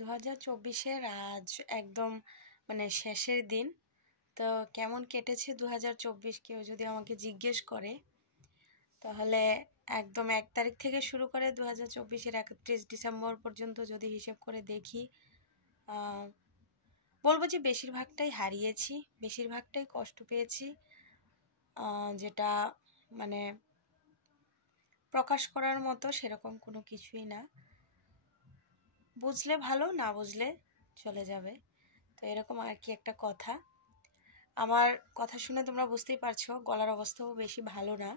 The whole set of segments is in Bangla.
2024-এর আজ একদম মানে শেষের দিন। তো কেমন কেটেছে 2024 কেউ যদি আমাকে জিজ্ঞেস করে, তাহলে একদম 1 তারিখ থেকে শুরু করে 2024-এর 31 ডিসেম্বর পর্যন্ত যদি হিসেব করে দেখি, বলবো যে বেশিরভাগটাই হারিয়েছি, বেশিরভাগটাই কষ্ট পেয়েছি, যেটা মানে প্রকাশ করার মতো সেরকম কোনো কিছুই না। বুঝলে ভালো, না বুঝলে চলে যাবে। তো এরকম আর কি একটা কথা। আমার কথা শুনে তোমরা বুঝতেই পারছো গলার অবস্থাও বেশি ভালো না।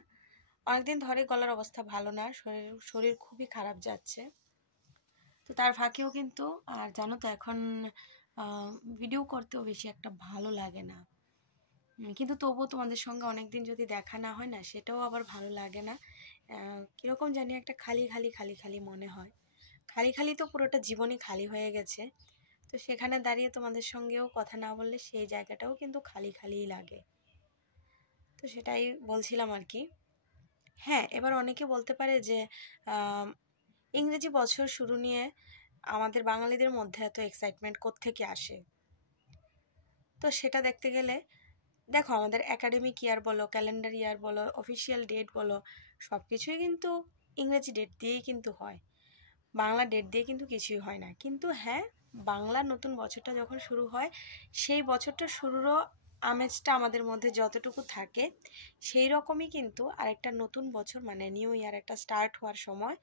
অনেকদিন ধরে গলার অবস্থা ভালো না, শরীর খুবই খারাপ যাচ্ছে। তো তার ফাঁকেও কিন্তু আর জানো তো এখন ভিডিও করতেও বেশি একটা ভালো লাগে না, কিন্তু তবুও তোমাদের সঙ্গে অনেকদিন যদি দেখা না হয় না, সেটাও আবার ভালো লাগে না। কীরকম জানি একটা খালি খালি খালি খালি মনে হয়। খালি খালি তো পুরোটা জীবনই খালি হয়ে গেছে। তো সেখানে দাঁড়িয়ে তোমাদের সঙ্গেও কথা না বললে সেই জায়গাটাও কিন্তু খালি খালিই লাগে। তো সেটাই বলছিলাম আর কি। হ্যাঁ, এবার অনেকে বলতে পারে যে ইংরেজি বছর শুরু নিয়ে আমাদের বাঙালিদের মধ্যে এত এক্সাইটমেন্ট কোত্থেকে আসে। তো সেটা দেখতে গেলে দেখো, আমাদের একাডেমিক ইয়ার বলো, ক্যালেন্ডার ইয়ার বলো, অফিসিয়াল ডেট বলো, সব কিছুই কিন্তু ইংরেজি ডেট দিয়েই কিন্তু হয়। বাংলা ডেট দিয়ে কিন্তু কিছুই হয় না। কিন্তু হ্যাঁ, বাংলার নতুন বছরটা যখন শুরু হয়, সেই বছরটা শুরুরও আমেজটা আমাদের মধ্যে যতটুকু থাকে, সেই রকমই কিন্তু আরেকটা নতুন বছর মানে নিউ ইয়ার একটা স্টার্ট হওয়ার সময়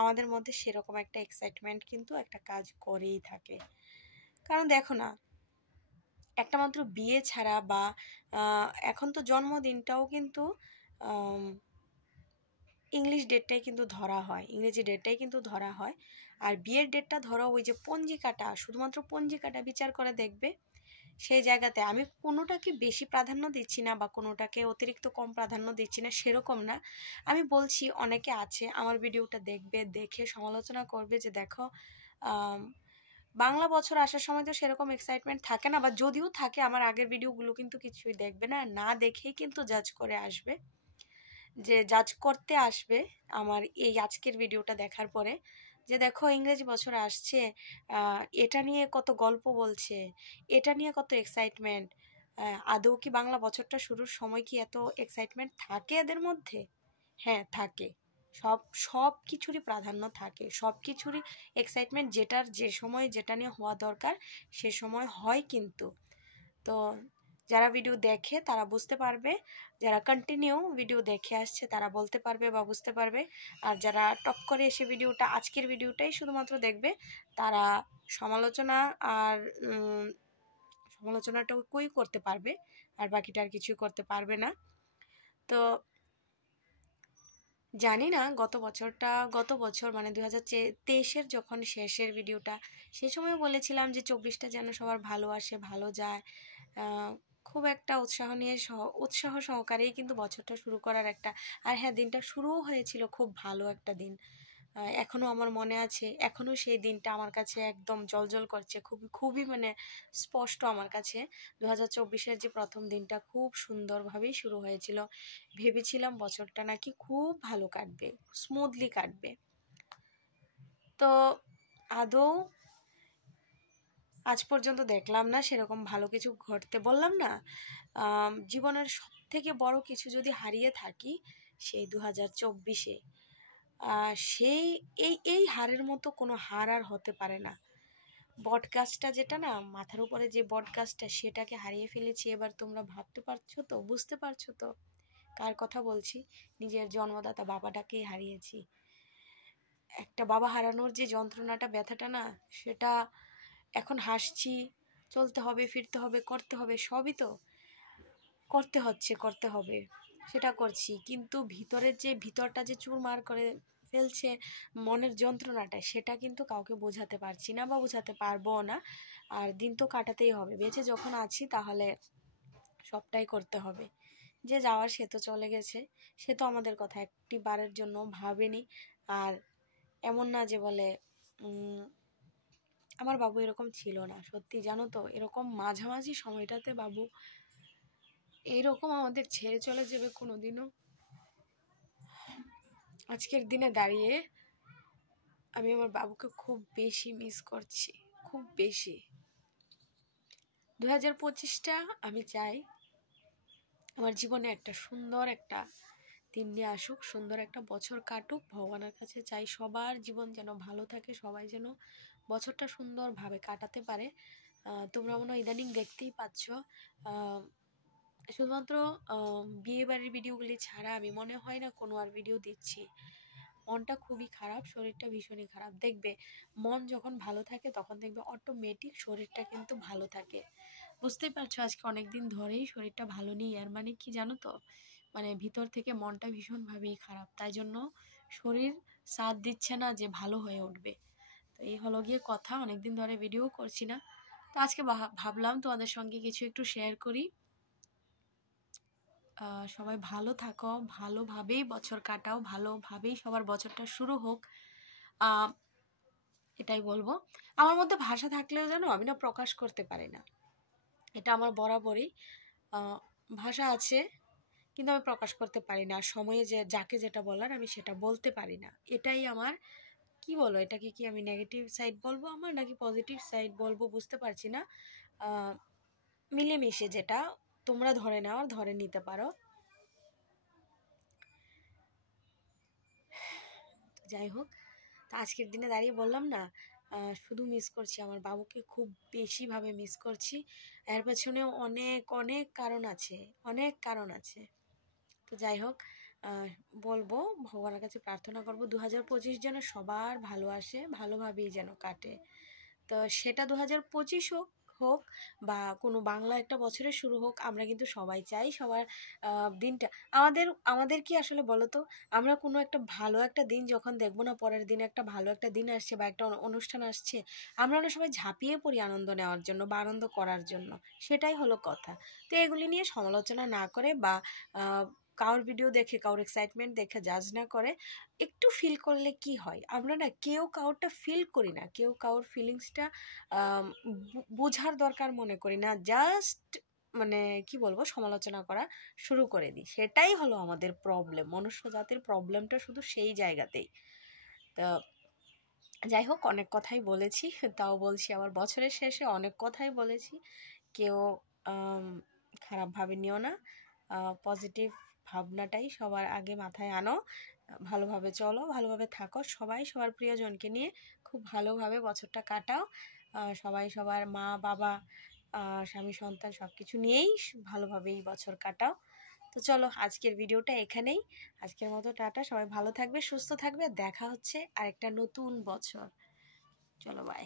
আমাদের মধ্যে সেরকম একটা এক্সাইটমেন্ট কিন্তু একটা কাজ করেই থাকে। কারণ দেখো না, একটা মাত্র বিয়ে ছাড়া বা এখন তো জন্মদিনটাও কিন্তু ইংলিশ ডেটটাই কিন্তু ধরা হয়, ইংরেজি ডেটটাই কিন্তু ধরা হয়। আর বিয়ের ডেটটা ধরো ওই যে পঞ্জিকাটা, শুধুমাত্র পঞ্জিকাটা বিচার করে দেখবে, সেই জায়গাতে আমি কোনোটাকে বেশি প্রাধান্য দিচ্ছি না বা কোনোটাকে অতিরিক্ত কম প্রাধান্য দিচ্ছি না, সেরকম না। আমি বলছি অনেকে আছে আমার ভিডিওটা দেখবে, দেখে সমালোচনা করবে যে দেখো বাংলা বছর আসার সময় তো সেরকম এক্সাইটমেন্ট থাকে না, বা যদিও থাকে আমার আগের ভিডিওগুলো কিন্তু কিছুই দেখবে না, না দেখেই কিন্তু জাজ করে আসবে, যে জাজ করতে আসবে আমার এই আজকের ভিডিওটা দেখার পরে, যে দেখো ইংরেজি বছর আসছে, এটা নিয়ে কত গল্প বলছে, এটা নিয়ে কত এক্সাইটমেন্ট। আদৌ কি বাংলা বছরটা শুরুর সময় কি এত এক্সাইটমেন্ট থাকে এদের মধ্যে? হ্যাঁ থাকে। সব কিছুরই প্রাধান্য থাকে, সব কিছুরই এক্সাইটমেন্ট, যেটার যে সময় যেটা নিয়ে হওয়া দরকার সে সময় হয় কিন্তু। তো যারা ভিডিও দেখে তারা বুঝতে পারবে, যারা কন্টিনিউ ভিডিও দেখে আসছে তারা বলতে পারবে বা বুঝতে পারবে, আর যারা টপ করে এসে ভিডিওটা আজকের ভিডিওটাই শুধুমাত্র দেখবে তারা সমালোচনা আর সমালোচনাটাকেই করতে পারবে, আর বাকিটা আর কিছুই করতে পারবে না। তো জানি না গত বছর মানে 2023-এর যখন শেষের ভিডিওটা, সেই সময় বলেছিলাম যে 24টা যেন সবার ভালো আসে, ভালো যায়। খুব একটা উৎসাহ সহকারেই কিন্তু বছরটা শুরু করার একটা, আর হ্যাঁ দিনটা শুরুও হয়েছিল খুব ভালো একটা দিন। এখনও আমার মনে আছে, এখনও সেই দিনটা আমার কাছে একদম জ্বলজ্বল করছে, খুবই মানে স্পষ্ট আমার কাছে। 2024-এর যে প্রথম দিনটা খুব সুন্দরভাবেই শুরু হয়েছিল। ভেবেছিলাম বছরটা নাকি খুব ভালো কাটবে, স্মুথলি কাটবে। তো আদৌ আজ পর্যন্ত দেখলাম না সেরকম ভালো কিছু ঘটতে। বললাম না, জীবনের সব থেকে বড় কিছু যদি হারিয়ে থাকি সেই 2024-এ, সেই এই হারের মতো কোনো হার আর হতে পারে না। বট গাছটা যেটা না, মাথার উপরে যে বট গাছটা, সেটাকে হারিয়ে ফেলেছি। এবার তোমরা ভাবতে পারছো তো, বুঝতে পারছো তো কার কথা বলছি? নিজের জন্মদাতা বাবাটাকেই হারিয়েছি। একটা বাবা হারানোর যে যন্ত্রণাটা, ব্যথাটা না, সেটা এখন হাসছি, চলতে হবে, ফিরতে হবে, করতে হবে, সবই তো করতে হবে, সেটা করছি, কিন্তু ভিতরটা যে চুরমার করে ফেলছে মনের যন্ত্রণাটা, সেটা কিন্তু কাউকে বোঝাতে পারছি না বা বোঝাতে পারবো না। আর দিন তো কাটাতেই হবে, বেঁচে যখন আছি তাহলে সবটাই করতে হবে। যে যাওয়ার সে তো চলে গেছে, সে তো আমাদের কথা একটি বারের জন্য ভাবেনি। আর এমন না যে বলে আমার বাবু এরকম ছিল না, সত্যি জানো তো, এরকম মাঝামাঝি সময়টাতে বাবু এইরকম আমাদের ছেড়ে চলে যাবে কোনোদিনও? আজকের দিনে দাঁড়িয়ে আমি আমার বাবুকে খুব বেশি মিস করছি। খুব বেশি। 2025টা আমি চাই আমার জীবনে একটা সুন্দর একটা দিন নিয়ে আসুক, সুন্দর একটা বছর কাটুক। ভগবানের কাছে চাই সবার জীবন যেন ভালো থাকে, সবাই যেন বছরটা সুন্দরভাবে কাটাতে পারে। তোমরা মনে হয় ইদানিং দেখতেই পাচ্ছ শুধুমাত্র বিয়ে বাড়ির ভিডিওগুলি ছাড়া আমি মনে হয় না কোনো আর ভিডিও দিচ্ছি। মনটা খুবই খারাপ, শরীরটা ভীষণই খারাপ। দেখবে মন যখন ভালো থাকে তখন দেখবে অটোমেটিক শরীরটা কিন্তু ভালো থাকে। বুঝতেই পারছো আজকে অনেকদিন ধরেই শরীরটা ভালো নেই, আর মানে কি জানো তো, মানে ভিতর থেকে মনটা ভীষণভাবেই খারাপ, তাই জন্য শরীর সাথ দিচ্ছে না যে ভালো হয়ে উঠবে। তো এই হলো গিয়ে কথা, অনেকদিন ধরে ভিডিও করছি না, তো আজকে ভাবলাম তোমাদের সঙ্গে কিছু একটু শেয়ার করি। সবাই ভালো থাকো, ভালোভাবেই বছর কাটাও, ভালোভাবেই সবার বছরটা শুরু হোক, এটাই বলবো। আমার মধ্যে ভাষা থাকলেও জানো আমি না প্রকাশ করতে পারি না, এটা আমার বরাবরই। ভাষা আছে কিন্তু আমি প্রকাশ করতে পারি না, আর সময়ে যে যাকে যেটা বলার আমি সেটা বলতে পারি না। এটাই আমার, কি বলো, এটাকে কি আমি নেগেটিভ সাইড বলবো আমার, নাকি পজিটিভ সাইড বলবো বুঝতে পারছি না। মিলেমিশে যেটা তোমরা ধরে নিতে পারো। যাই হোক, তা আজকের দিনে দাঁড়িয়ে বললাম না, শুধু মিস করছি আমার বাবুকে, খুব বেশিভাবে মিস করছি। এর পেছনেও অনেক অনেক কারণ আছে, অনেক কারণ আছে। তো যাই হোক, বলবো ভগবানের কাছে প্রার্থনা করবো 2025 যেন সবার ভালো আসে, ভালোভাবেই যেন কাটে। তো সেটা 2025 হোক বা কোনো বাংলা একটা বছরের শুরু হোক, আমরা কিন্তু সবাই চাই সবার দিনটা আমাদের কি আসলে বলো তো, আমরা কোনো একটা ভালো একটা দিন যখন দেখবো না, পরের দিন একটা ভালো একটা দিন আসছে বা একটা অনুষ্ঠান আসছে, আমরা না সবাই ঝাঁপিয়ে পড়ি আনন্দ নেওয়ার জন্য বা আনন্দ করার জন্য, সেটাই হলো কথা। তো এগুলি নিয়ে সমালোচনা না করে বা কারোর ভিডিও দেখে কারোর এক্সাইটমেন্ট দেখে জাজ না করে একটু ফিল করলে কি হয়, আমরা না কেউ কারোরটা ফিল করি না, কেউ কারোর ফিলিংসটা বোঝার দরকার মনে করি না, জাস্ট মানে কি বলবো সমালোচনা করা শুরু করে দিই। সেটাই হলো আমাদের প্রবলেম, মনুষ্য জাতির প্রবলেমটা শুধু সেই জায়গাতেই। তো যাই হোক, অনেক কথাই বলেছি, তাও বলছি আবার বছরের শেষে অনেক কথাই বলেছি, কেউ খারাপভাবে নিও না, পজিটিভ ভাবনাটাই সবার আগে মাথায় আনো, ভালোভাবে চলো, ভালোভাবে থাকো, সবাই সবার প্রিয়জনকে নিয়ে খুব ভালোভাবে বছরটা কাটাও, সবাই সবার মা বাবা স্বামী সন্তান সব কিছু নিয়েই ভালোভাবে এই বছর কাটাও। তো চলো আজকের ভিডিওটা এখানেই, আজকের মতো টাটা, সবাই ভালো থাকবে, সুস্থ থাকবে, দেখা হচ্ছে আরেকটা নতুন বছর। চলো বাই।